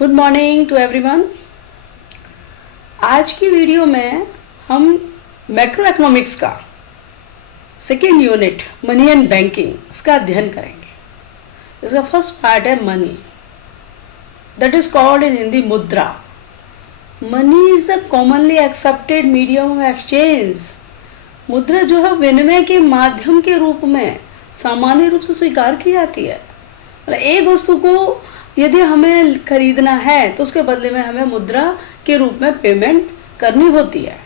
Good morning to everyone. आज की video में हम मैक्रो इकोनॉमिक्स का second unit money and banking इसका अध्ययन करेंगे। इसका फर्स्ट पार्ट है money, that is called in Hindi मुद्रा। Money is the commonly accepted medium of exchange. मुद्रा जो है विनिमय के माध्यम के रूप में सामान्य रूप से स्वीकार की जाती है। मतलब एक वस्तु को यदि हमें खरीदना है तो उसके बदले में हमें मुद्रा के रूप में पेमेंट करनी होती है।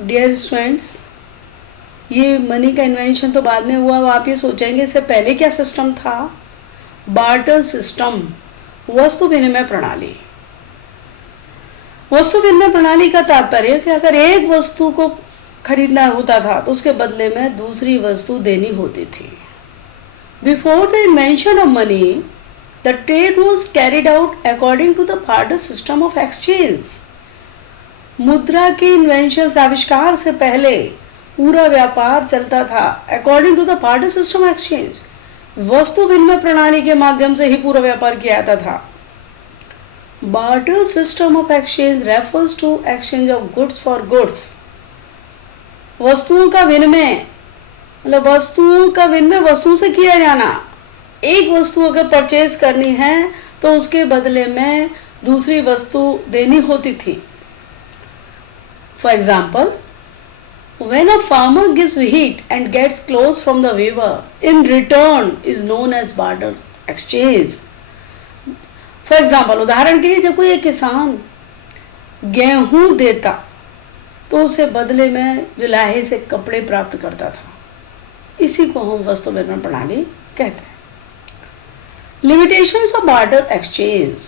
डियर स्टूडेंट्स, ये मनी का इन्वेंशन तो बाद में हुआ। आप ये सोचेंगे इससे पहले क्या सिस्टम था? बार्टर सिस्टम, वस्तु विनिमय प्रणाली। वस्तु विनिमय प्रणाली का तात्पर्य कि अगर एक वस्तु को खरीदना होता था तो उसके बदले में दूसरी वस्तु देनी होती थी। Before the invention of money, the trade was carried out according to the barter system of exchange. मुद्रा के इन्वेंशन आविष्कार से पहले पूरा व्यापार चलता था according to the barter system of exchange. वस्तु विनिमय प्रणाली के माध्यम से ही पूरा व्यापार किया जाता था। Barter system of exchange refers to exchange of goods for goods. वस्तुओं का विनिमय मतलब वस्तुओं का विनिमय वस्तुओं से किया जाना। एक वस्तु अगर परचेज करनी है तो उसके बदले में दूसरी वस्तु देनी होती थी। For example, when a farmer gives wheat and gets clothes from the weaver in return is known as barter exchange. For example, उदाहरण के लिए जब कोई एक किसान गेहूं देता तो उसे बदले में जो लाहे से कपड़े प्राप्त करता था, इसी को हम वस्तु विनिमय प्रणाली कहते हैं। लिमिटेशंस ऑफ बार्टर एक्सचेंज,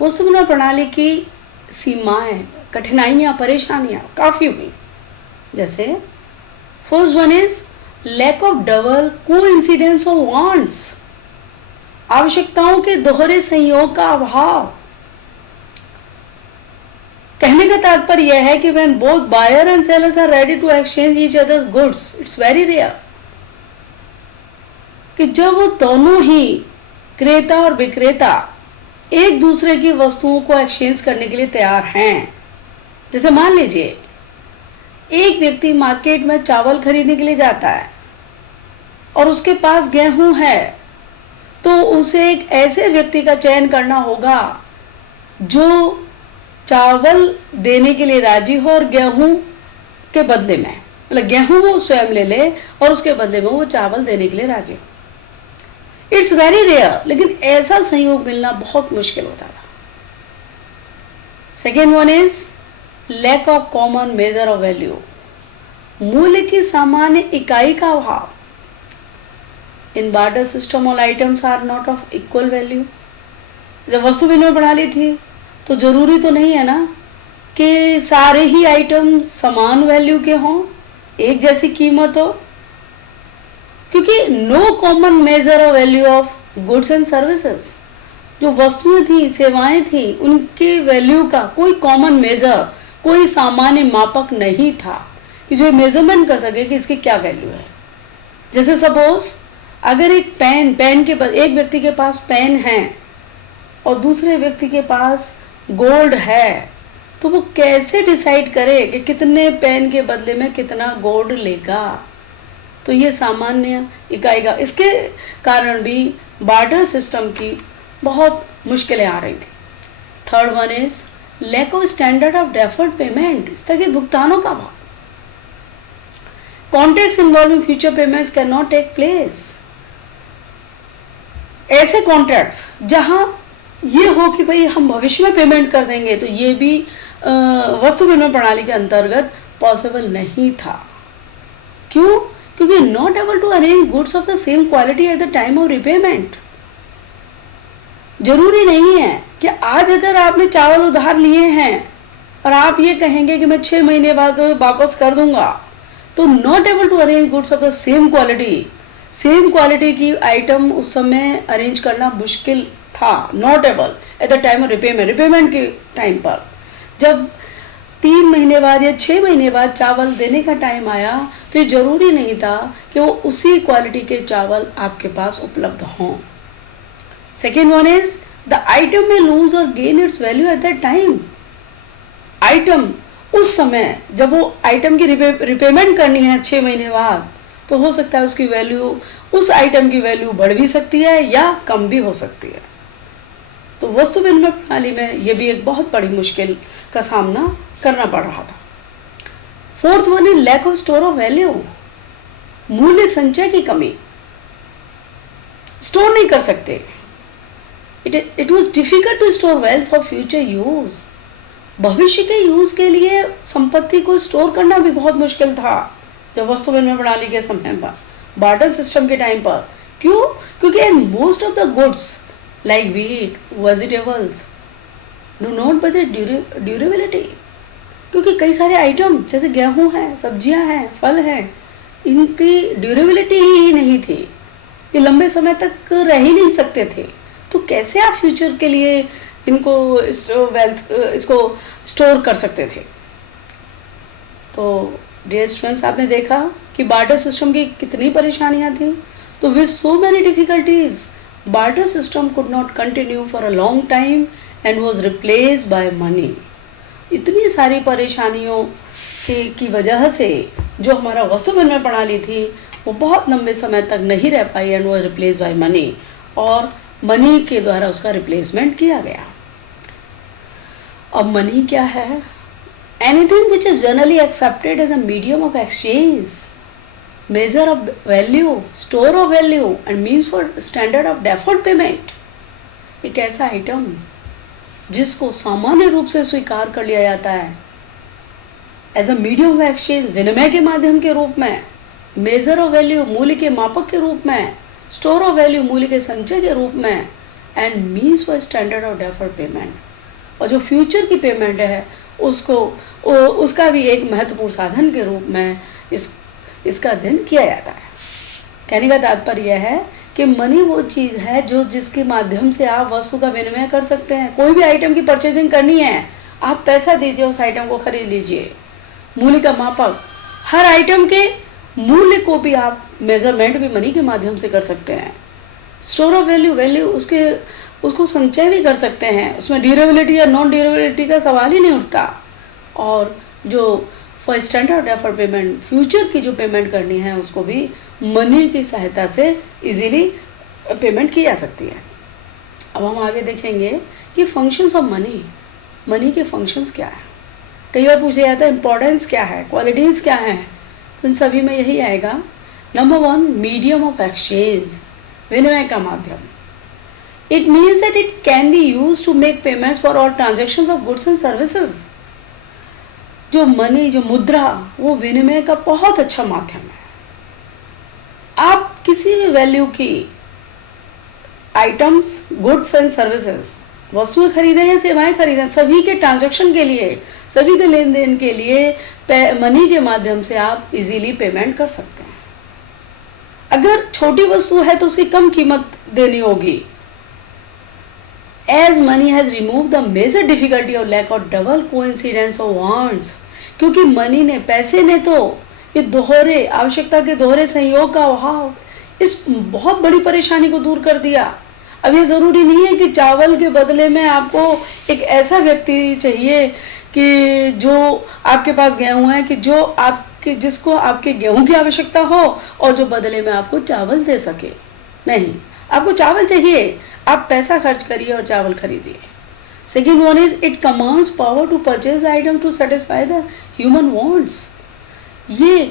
वस्तु विनिमय प्रणाली की सीमाएं, कठिनाइयां, परेशानियां काफ़ी हुई। जैसे first one is lack of double coincidence of wants, आवश्यकताओं के दोहरे संयोग का अभाव। कहने का तात्पर्य यह है कि when both buyer and sellers are ready to exchange each others goods, it's very rare कि जब वो दोनों ही क्रेता और विक्रेता एक दूसरे की वस्तुओं को एक्सचेंज करने के लिए तैयार हैं। जैसे मान लीजिए एक व्यक्ति मार्केट में चावल खरीदने के लिए जाता है और उसके पास गेहूं है, तो उसे एक ऐसे व्यक्ति का चयन करना होगा जो चावल देने के लिए राजी हो और गेहूं के बदले में, मतलब गेहूं वो स्वयं ले ले और उसके बदले में वो चावल देने के लिए राजी हो। इट्स वेरी रेयर, लेकिन ऐसा संयोग मिलना बहुत मुश्किल होता था। Second one is lack of common measure of value, मूल्य की सामान्य इकाई का अभाव। In barter system all items are not of equal value. जब वस्तु विनिमय प्रणाली थी तो जरूरी तो नहीं है ना कि सारे ही आइटम समान वैल्यू के हों, एक जैसी कीमत हो, क्योंकि no common measure of value of goods and services. जो वस्तुएं थी, सेवाएं थी, उनके वैल्यू का कोई कॉमन मेजर, कोई सामान्य मापक नहीं था कि जो मेजरमेंट कर सके कि इसकी क्या वैल्यू है। जैसे सपोज अगर एक पेन के एक व्यक्ति के पास पेन है और दूसरे व्यक्ति के पास गोल्ड है, तो वो कैसे डिसाइड करे कि कितने पेन के बदले में कितना गोल्ड लेगा? तो ये सामान्य इकाई का, इसके कारण भी बार्टर सिस्टम की बहुत मुश्किलें आ रही थी। Third one is lack of standard of deferred payment, स्थगित भुगतानों का अभाव। Contracts involving future payments can not take place. ऐसे कॉन्ट्रैक्ट्स जहां ये हो कि भाई हम भविष्य में पेमेंट कर देंगे, तो ये भी वस्तु विनिमय प्रणाली के अंतर्गत पॉसिबल नहीं था। क्यों? क्योंकि not able to arrange goods of the same quality at the time of repayment. जरूरी नहीं है कि आज अगर आपने चावल उधार लिए हैं और आप ये कहेंगे कि मैं 6 महीने बाद वापस कर दूंगा, तो not able to arrange goods of the same quality की आइटम उस समय अरेंज करना मुश्किल था। Not able at the time of repayment के टाइम पर जब 3 महीने बाद या 6 महीने बाद चावल देने का टाइम आया, तो ये जरूरी नहीं था कि वो उसी क्वालिटी के चावल आपके पास उपलब्ध हों। Second one is the item में लूज और gain it's value at that time. Item उस समय जब वो आइटम की रिपेमेंट करनी है 6 महीने बाद, तो हो सकता है उसकी वैल्यू, उस आइटम की वैल्यू बढ़ भी सकती है या कम भी हो सकती है। तो वस्तु विनिमय प्रणाली में ये भी एक बहुत बड़ी मुश्किल का सामना करना पड़ रहा था। Fourth one is lack of store of value, मूल्य संचय की कमी। स्टोर नहीं कर सकते। It was difficult to store wealth for future use. भविष्य के यूज के लिए संपत्ति को स्टोर करना भी बहुत मुश्किल था जब वस्तु विनिमय प्रणाली के समय पर, बार्टर सिस्टम के टाइम पर। क्यों? क्योंकि most of the goods like wheat, vegetables do not budget durability. क्योंकि कई सारे आइटम जैसे गेहूं है, सब्जियां हैं, फल हैं, इनकी ड्यूरेबिलिटी ही नहीं थी, ये लंबे समय तक रह ही नहीं सकते थे। तो कैसे आप फ्यूचर के लिए इनको इसको स्टोर कर सकते थे? तो डियर स्टूडेंट्स, आपने देखा कि बार्टर सिस्टम की कितनी परेशानियां थी। तो with so many difficulties barter system could not continue for a long time and was replaced by money. इतनी सारी परेशानियों की वजह से जो हमारा वस्तु विनिमय प्रणाली थी वो बहुत लंबे समय तक नहीं रह पाई and was replace by money, और मनी के द्वारा उसका रिप्लेसमेंट किया गया। अब मनी क्या है? Anything which is generally accepted as a medium of exchange, measure of value, store of value and means for standard of deferred payment. एक ऐसा आइटम जिसको सामान्य रूप से स्वीकार कर लिया जाता है as a medium of exchange, विनिमय के माध्यम के रूप में, मेजर ऑफ वैल्यू, मूल्य के मापक के रूप में, स्टोर ऑफ वैल्यू, मूल्य के संचय के रूप में, and means for standard of deferred payment. और जो फ्यूचर की पेमेंट है उसका भी एक महत्वपूर्ण साधन के रूप में इसका अध्ययन किया जाता है। कहने का तात्पर्य यह है कि मनी वो चीज़ है जो जिसके माध्यम से आप वस्तु का विनिमय कर सकते हैं। कोई भी आइटम की परचेजिंग करनी है, आप पैसा दीजिए, उस आइटम को खरीद लीजिए। मूल्य का मापक, हर आइटम के मूल्य को भी आप मेजरमेंट भी मनी के माध्यम से कर सकते हैं। स्टोर ऑफ वैल्यू उसको संचय भी कर सकते हैं, उसमें ड्यूरेबिलिटी या नॉन ड्यूरेबिलिटी का सवाल ही नहीं उठता। और जो for standard deferred payment, future की जो पेमेंट करनी है उसको भी मनी की सहायता से इजीली पेमेंट की जा सकती है। अब हम आगे देखेंगे कि फंक्शंस ऑफ मनी के फंक्शंस क्या है। कई बार पूछा जाता है इंपॉर्टेंस क्या है, क्वालिटीज़ क्या हैं, तो इन सभी में यही आएगा। नंबर 1, मीडियम ऑफ एक्सचेंज, विनिमय का माध्यम। It means that it can be use to make payments for all transactions of goods and services. जो मनी, जो मुद्रा, वो विनिमय का बहुत अच्छा माध्यम है। आप किसी भी वैल्यू की आइटम्स, गुड्स एंड सर्विसेज, वस्तुएं खरीदें या सेवाएं खरीदें, सभी के ट्रांजैक्शन के लिए, सभी के लेन देन के लिए मनी के माध्यम से आप इजीली पेमेंट कर सकते हैं। अगर छोटी वस्तु है तो उसकी कम कीमत देनी होगी। As money has remove the major difficulty of lack of double coincidence of wants, क्योंकि मनी ने, पैसे ने तो ये दोहरे आवश्यकता के दोहरे संयोग का अभाव, इस बहुत बड़ी परेशानी को दूर कर दिया। अब ये ज़रूरी नहीं है कि चावल के बदले में आपको एक ऐसा व्यक्ति चाहिए कि जो आपके पास गेहूँ है, कि जो जिसको आपके गेहूं की आवश्यकता हो और जो बदले में आपको चावल दे सके। नहीं, आपको चावल चाहिए, आप पैसा खर्च करिए और चावल खरीदिए। Second one is it commands power to purchase item to satisfy the human wants. ये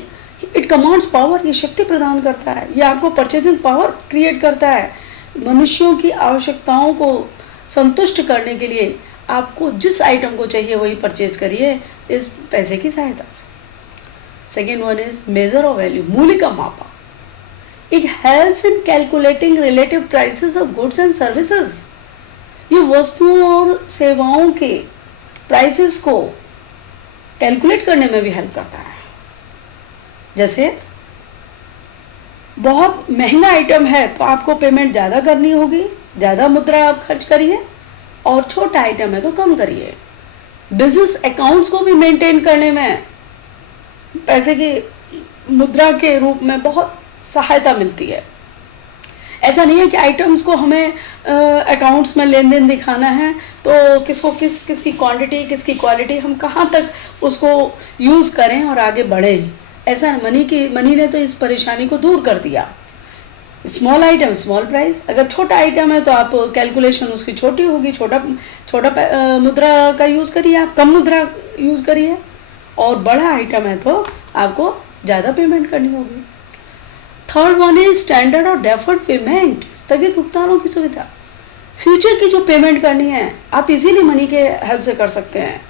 इट कमांड्स पावर, ये शक्ति प्रदान करता है, ये आपको परचेजिंग पावर क्रिएट करता है। मनुष्यों की आवश्यकताओं को संतुष्ट करने के लिए आपको जिस आइटम को चाहिए वही परचेज करिए इस पैसे की सहायता से। Second one is major of value, मूल्य का मापा। It helps in calculating relative prices of goods and services. ये वस्तुओं और सेवाओं के प्राइसेस को कैलकुलेट करने में भी हेल्प करता है। जैसे बहुत महंगा आइटम है तो आपको पेमेंट ज़्यादा करनी होगी, ज़्यादा मुद्रा आप खर्च करिए, और छोटा आइटम है तो कम करिए। बिजनेस अकाउंट्स को भी मेंटेन करने में पैसे की मुद्रा के रूप में बहुत सहायता मिलती है। ऐसा नहीं है कि आइटम्स को हमें अकाउंट्स में लेन देन दिखाना है तो किसको किसकी क्वांटिटी किसकी क्वालिटी हम कहाँ तक उसको यूज़ करें और आगे बढ़ें। ऐसा मनी ने तो इस परेशानी को दूर कर दिया। स्मॉल आइटम स्मॉल प्राइस, अगर छोटा आइटम है तो आप कैलकुलेशन उसकी छोटी होगी, छोटा मुद्रा का यूज़ करिए, आप कम मुद्रा यूज़ करिए, और बड़ा आइटम है तो आपको ज़्यादा पेमेंट करनी होगी। थर्ड वन इज स्टैंडर्ड और डेफर्ड पेमेंट, स्थगित भुगतानों की सुविधा। फ्यूचर की जो पेमेंट करनी है आप इजीली मनी के हेल्प से कर सकते हैं,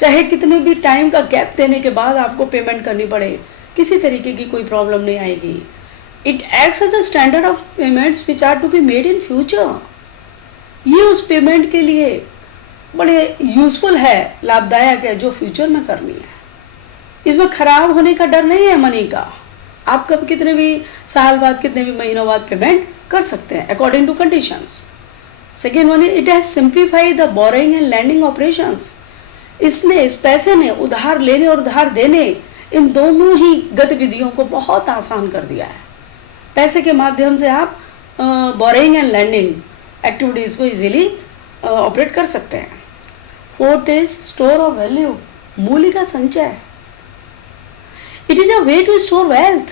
चाहे कितने भी टाइम का गैप देने के बाद आपको पेमेंट करनी पड़े, किसी तरीके की कोई प्रॉब्लम नहीं आएगी। It acts as a standard of payments which are to be made in future. ये उस पेमेंट के लिए बड़े यूजफुल है, लाभदायक है, जो फ्यूचर में करनी है। इसमें खराब होने का डर नहीं है मनी का, आप कब कितने भी साल बाद कितने भी महीनों बाद पेमेंट कर सकते हैं according to conditions. Second one is it has simplified the borrowing and lending operations. इसने इस पैसे ने उधार लेने और उधार देने इन दोनों ही गतिविधियों को बहुत आसान कर दिया है। पैसे के माध्यम से आप बोरोइंग एंड लैंडिंग एक्टिविटीज़ को इजीली ऑपरेट कर सकते हैं। Fourth is store of value, मूल्य का संचय। It is a way to store wealth,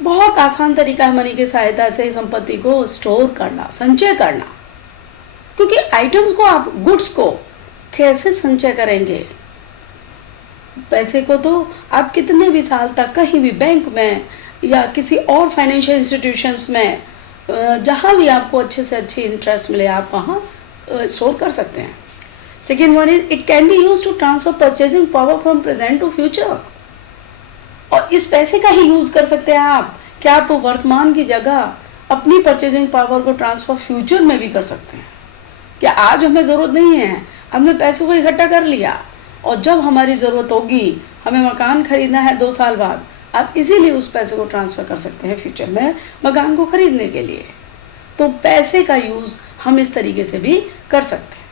बहुत आसान तरीका है मनी की सहायता से संपत्ति को स्टोर करना, संचय करना। क्योंकि आइटम्स को आप गुड्स को कैसे संचय करेंगे, पैसे को तो आप कितने भी साल तक कहीं भी बैंक में या किसी और फाइनेंशियल इंस्टीट्यूशंस में जहाँ भी आपको अच्छे से अच्छी इंटरेस्ट मिले आप वहाँ स्टोर कर सकते हैं। Second one is it can be use to transfer purchasing power from present to future. और इस पैसे का ही यूज़ कर सकते हैं आप, क्या आप वर्तमान की जगह अपनी परचेजिंग पावर को ट्रांसफ़र फ्यूचर में भी कर सकते हैं। क्या आज हमें ज़रूरत नहीं है, हमने पैसों को इकट्ठा कर लिया और जब हमारी ज़रूरत होगी, हमें मकान खरीदना है 2 साल बाद, आप इजीली उस पैसे को ट्रांसफ़र कर सकते हैं फ्यूचर में मकान को खरीदने के लिए। तो पैसे का यूज़ हम इस तरीके से भी कर सकते हैं।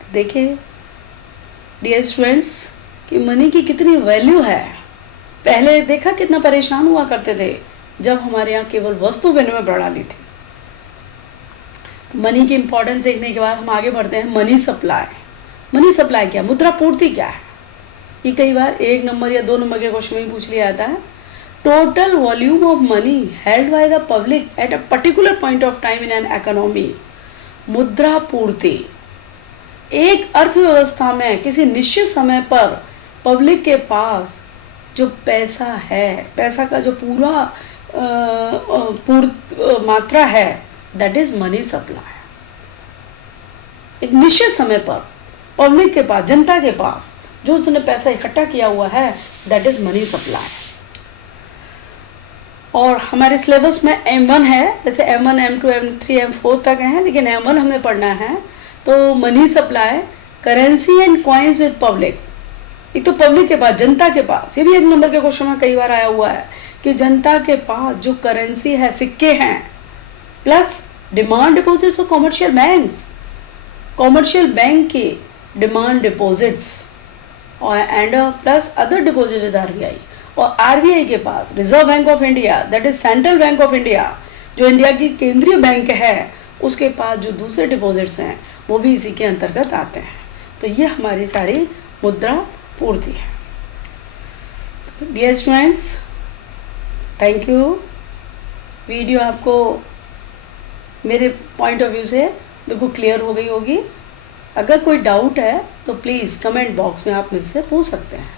तो देखिए डियर स्टूडेंट्स कि मनी की कितनी वैल्यू है। पहले देखा कितना परेशान हुआ करते थे जब हमारे यहाँ केवल वस्तु विनिमय प्रणाली थी। मनी की इंपॉर्टेंस देखने के बाद हम आगे बढ़ते हैं मनी सप्लाई। मनी सप्लाई क्या, मुद्रा पूर्ति क्या है? ये कई बार 1 नंबर या 2 नंबर के क्वेश्चन में पूछ लिया जाता है। Total volume of money held by the public at a particular point of time in an economy. मुद्रा पूर्ति एक अर्थव्यवस्था में किसी निश्चित समय पर पब्लिक के पास जो पैसा है, पैसा का जो पूरा मात्रा है, दैट इज मनी सप्लाई। एक निश्चित समय पर पब्लिक के पास, जनता के पास जो उसने पैसा इकट्ठा किया हुआ है, दैट इज मनी सप्लाई। और हमारे सिलेबस में M1 है, जैसे M1, M2, M3, M4 तक है, लेकिन M1 हमने पढ़ना है। तो money supply, currency and coins with public. एक तो पब्लिक के पास, जनता के पास, ये भी 1 नंबर के क्वेश्चन में कई बार आया हुआ है कि जनता के पास जो करेंसी है, सिक्के हैं, प्लस डिमांड डिपॉजिट्स और कॉमर्शियल बैंक्स, कॉमर्शियल बैंक के डिमांड डिपॉजिट्स और and plus other deposit with RBI. और आरबीआई के पास reserve bank of India, that is central bank of India, जो इंडिया की केंद्रीय बैंक है, उसके पास जो दूसरे डिपॉजिट्स हैं वो भी इसी के अंतर्गत आते हैं। तो ये हमारी सारी मुद्रा पूर्ति है। Dear students, thank you. Video आपको मेरे पॉइंट ऑफ व्यू से बिल्कुल क्लियर हो गई होगी। अगर कोई डाउट है तो प्लीज़ कमेंट बॉक्स में आप मुझसे पूछ सकते हैं।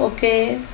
ओके।